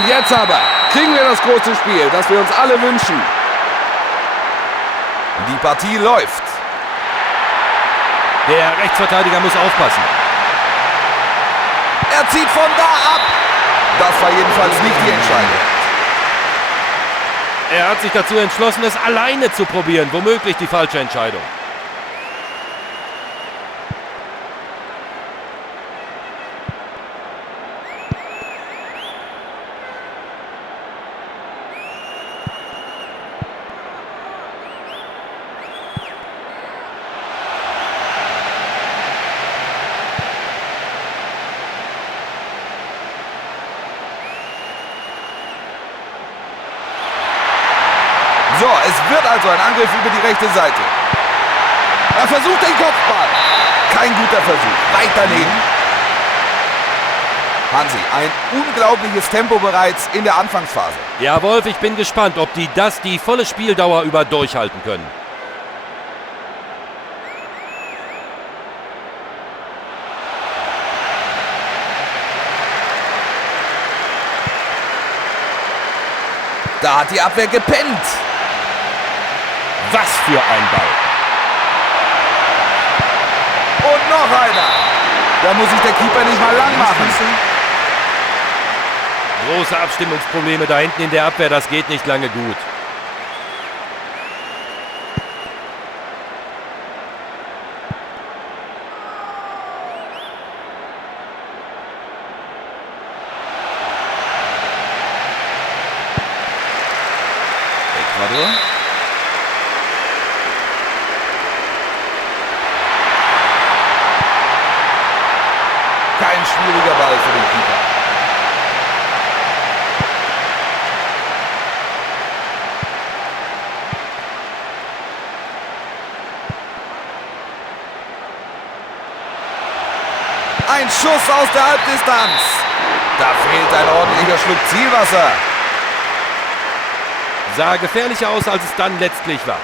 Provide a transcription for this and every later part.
Und jetzt aber kriegen wir das große Spiel, das wir uns alle wünschen. Die Partie läuft. Der Rechtsverteidiger muss aufpassen. Er zieht von da ab. Das war jedenfalls nicht die Entscheidung. Er hat sich dazu entschlossen, es alleine zu probieren. Womöglich die falsche Entscheidung. So, es wird also ein Angriff über die rechte Seite. Er versucht den Kopfball. Kein guter Versuch. Weit daneben. Hansi, ein unglaubliches Tempo bereits in der Anfangsphase. Ja, Wolf, ich bin gespannt, ob die das die volle Spieldauer über durchhalten können. Da hat die Abwehr gepennt. Was für ein Ball. Und noch einer. Da muss sich der Keeper nicht mal lang machen. Große Abstimmungsprobleme da hinten in der Abwehr, das geht nicht lange gut. Ecuador. Kein schwieriger Ball für den Keeper. Ein Schuss aus der Halbdistanz. Da fehlt ein ordentlicher Schluck Zielwasser. Sah gefährlicher aus, als es dann letztlich war.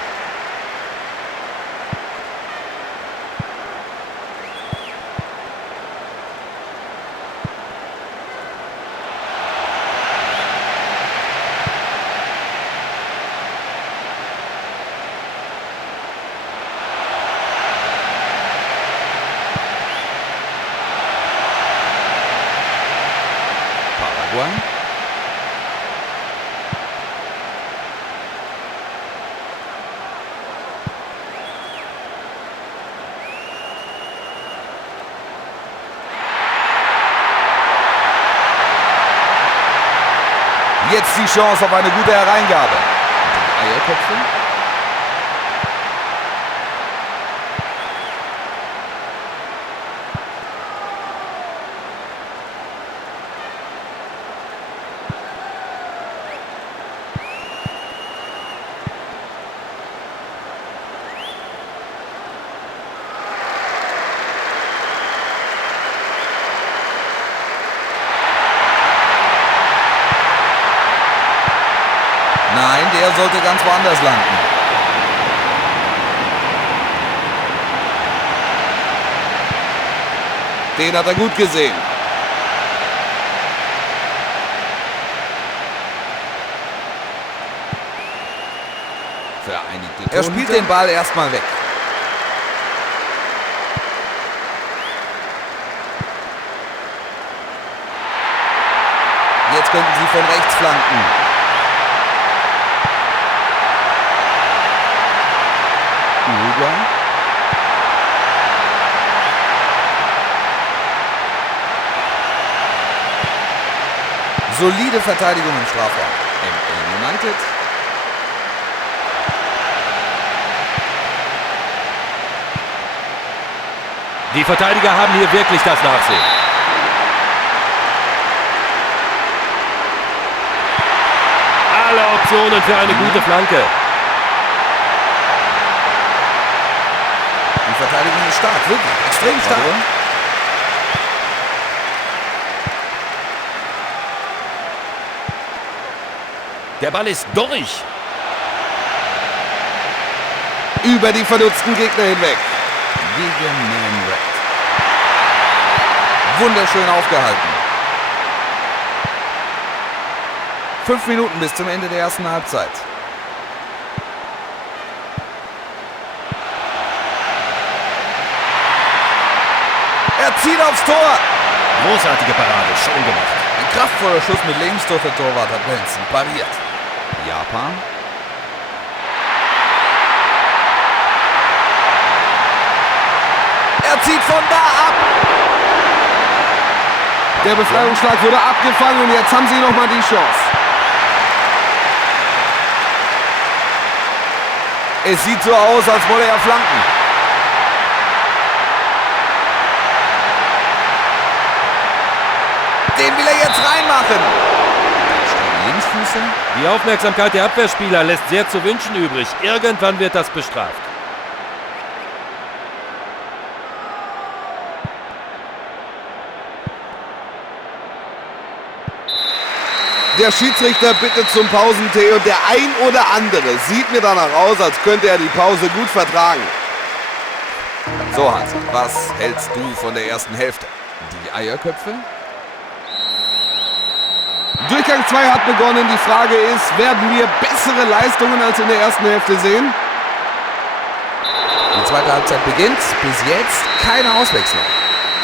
Paraguay. Jetzt die Chance auf eine gute Hereingabe. Eierköpfe. Nein, der sollte ganz woanders landen. Den hat er gut gesehen. Er spielt den Ball erstmal weg. Jetzt könnten sie von rechts flanken. Uruguay. Solide Verteidigung im Strafraum. MA United. Die Verteidiger haben hier wirklich das Nachsehen. Alle Optionen für eine gute Flanke. Die Verteidigung ist stark, wirklich extrem stark. Der Ball ist durch. Über die verdutzten Gegner hinweg. Gegen Man Red. Wunderschön aufgehalten. 5 Minuten bis zum Ende der ersten Halbzeit. Er zieht aufs Tor. Großartige Parade, schön gemacht. Ein kraftvoller Schuss mit links durch den Torwart hat Benson pariert. Japan. Er zieht von da ab. Der Befreiungsschlag wurde abgefangen und jetzt haben sie nochmal die Chance. Es sieht so aus, als wolle er flanken. Den will er jetzt reinmachen. Linksfüße. Die Aufmerksamkeit der Abwehrspieler lässt sehr zu wünschen übrig. Irgendwann wird das bestraft. Der Schiedsrichter bittet zum Pausentee und der ein oder andere sieht mir danach aus, als könnte er die Pause gut vertragen. So Hans, was hältst du von der ersten Hälfte? Die Eierköpfe? Durchgang 2 hat begonnen. Die Frage ist, werden wir bessere Leistungen als in der ersten Hälfte sehen? Die zweite Halbzeit beginnt. Bis jetzt keine Auswechslung.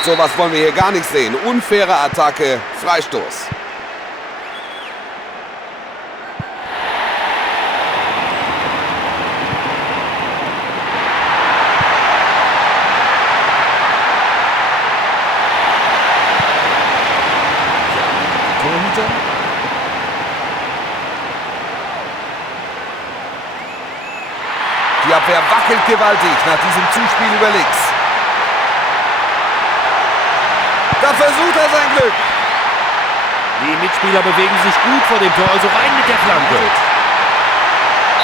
Sowas wollen wir hier gar nicht sehen. Unfaire Attacke, Freistoß. Die Abwehr wackelt gewaltig nach diesem Zuspiel über links. Da versucht er sein Glück. Die Mitspieler bewegen sich gut vor dem Tor, also rein mit der Flanke.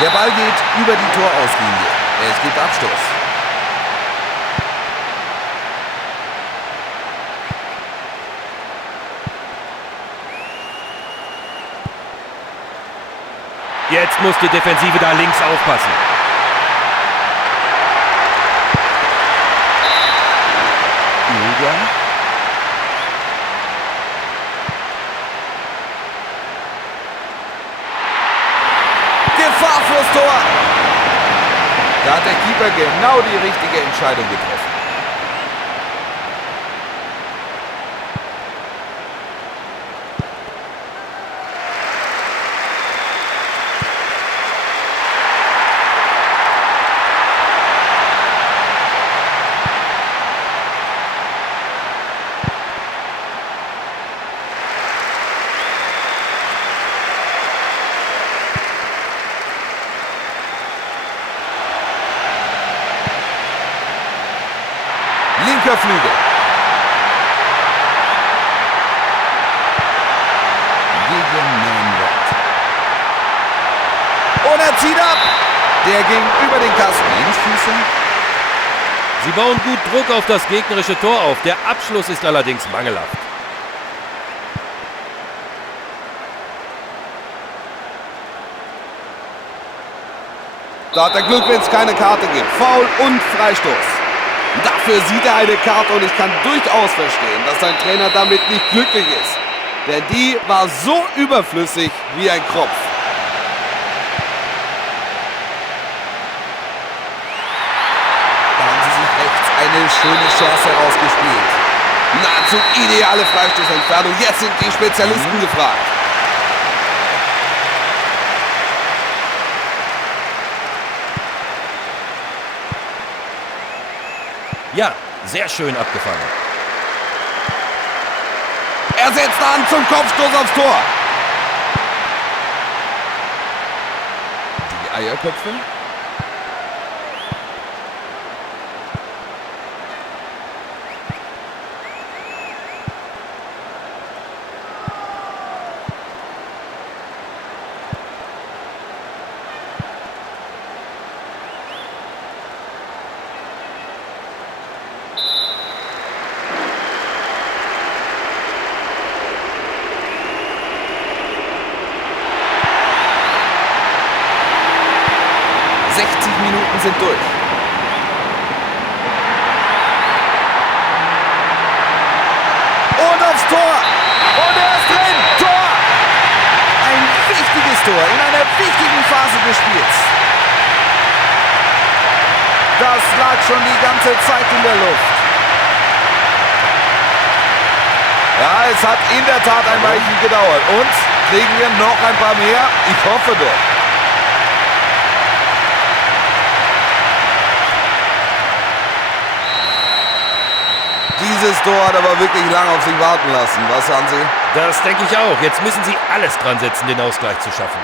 Der Ball geht über die Torauslinie. Es gibt Abstoß. Jetzt muss die Defensive da links aufpassen. Gefahr fürs Tor. Da hat der Keeper genau die richtige Entscheidung getroffen. Linker Flügel. Gegen Mainwald. Und er zieht ab. Der ging über den Kasten. Linksfüße. Sie bauen gut Druck auf das gegnerische Tor auf. Der Abschluss ist allerdings mangelhaft. Da hat er Glück, wenn es keine Karte gibt. Foul und Freistoß. Dafür sieht er eine Karte und ich kann durchaus verstehen, dass sein Trainer damit nicht glücklich ist. Denn die war so überflüssig wie ein Kropf. Da haben sie sich rechts eine schöne Chance herausgespielt. Nahezu ideale Freistoßentfernung. Jetzt sind die Spezialisten gefragt. Ja, sehr schön abgefangen. Er setzt an zum Kopfstoß aufs Tor. Die Eierköpfe. Minuten sind durch. Und aufs Tor. Und er ist drin. Tor. Ein Tor in einer wichtigen Phase des Spiels. Das lag schon die ganze Zeit in der Luft. Ja, es hat in der Tat ein Weilchen gedauert. Und kriegen wir noch ein paar mehr? Ich hoffe doch. Dieses Tor hat aber wirklich lange auf sich warten lassen. Was, Hansi? Das denke ich auch. Jetzt müssen sie alles dran setzen, den Ausgleich zu schaffen.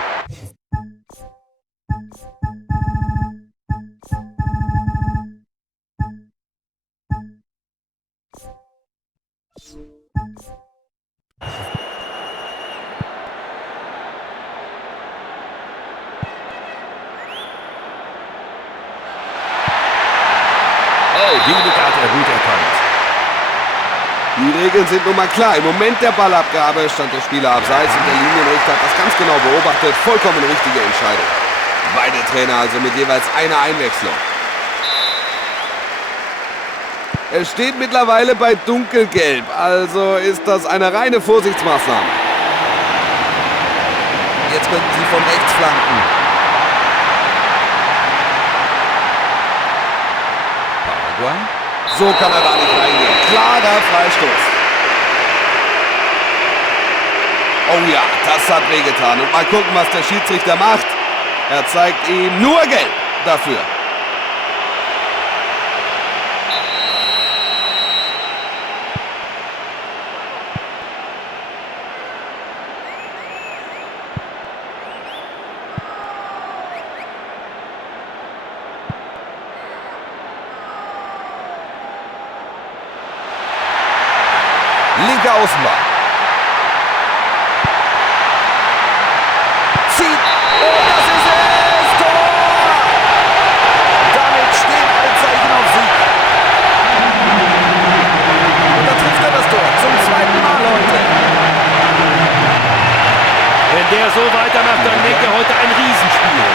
Oh, die Karte gut erkannt. Die Regeln sind nun mal klar. Im Moment der Ballabgabe stand der Spieler abseits und der Linienrichter hat das ganz genau beobachtet. Vollkommen richtige Entscheidung. Beide Trainer also mit jeweils einer Einwechslung. Es steht mittlerweile bei dunkelgelb, also ist das eine reine Vorsichtsmaßnahme. Jetzt könnten sie von rechts flanken. Paraguay? So kann er da nicht reingehen. Klarer Freistoß. Oh ja, das hat wehgetan. Und mal gucken, was der Schiedsrichter macht. Er zeigt ihm nur gelb dafür. Linke Außenbahn. Zieht. Oh, das ist es! Tor! Damit stehen alle Zeichen auf Sieg. Und da trifft er das Tor. Zum zweiten Mal heute. Wenn der so weitermacht, dann legt er heute ein Riesenspiel.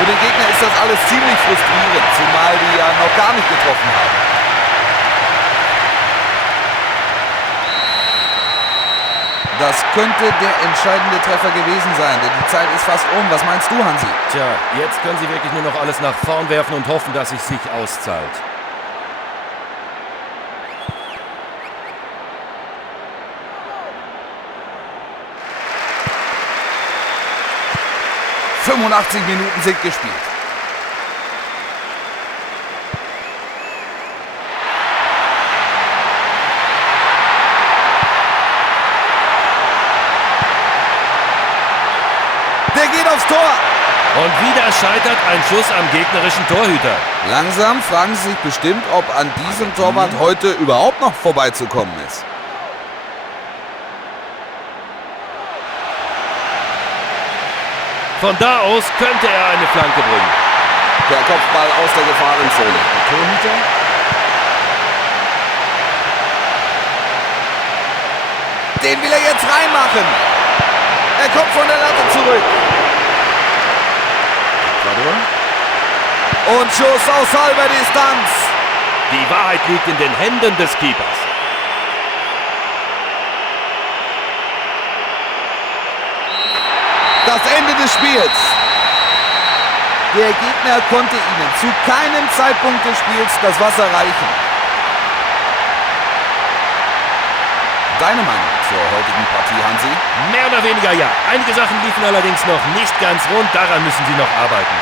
Für den Gegner ist das alles ziemlich frustrierend, zumal die ja noch gar nicht getroffen haben. Das könnte der entscheidende Treffer gewesen sein, denn die Zeit ist fast um. Was meinst du, Hansi? Tja, jetzt können sie wirklich nur noch alles nach vorn werfen und hoffen, dass es sich auszahlt. ...85 Minuten sind gespielt. Der geht aufs Tor. Und wieder scheitert ein Schuss am gegnerischen Torhüter. Langsam fragen sie sich bestimmt, ob an diesem Torwart heute überhaupt noch vorbeizukommen ist. Von da aus könnte er eine Flanke bringen. Der Kopfball aus der Gefahrenzone. Der Torhüter? Den will er jetzt reinmachen. Er kommt von der Latte zurück. Und Schuss aus halber Distanz. Die Wahrheit liegt in den Händen des Keepers. Das Ende des Spiels. Der Gegner konnte ihnen zu keinem Zeitpunkt des Spiels das Wasser reichen. Deine Meinung zur heutigen Partie, Hansi? Mehr oder weniger ja. Einige Sachen liefen allerdings noch nicht ganz rund. Daran müssen sie noch arbeiten.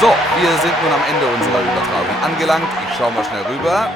So, wir sind nun am Ende unserer Übertragung angelangt. Ich schaue mal schnell rüber.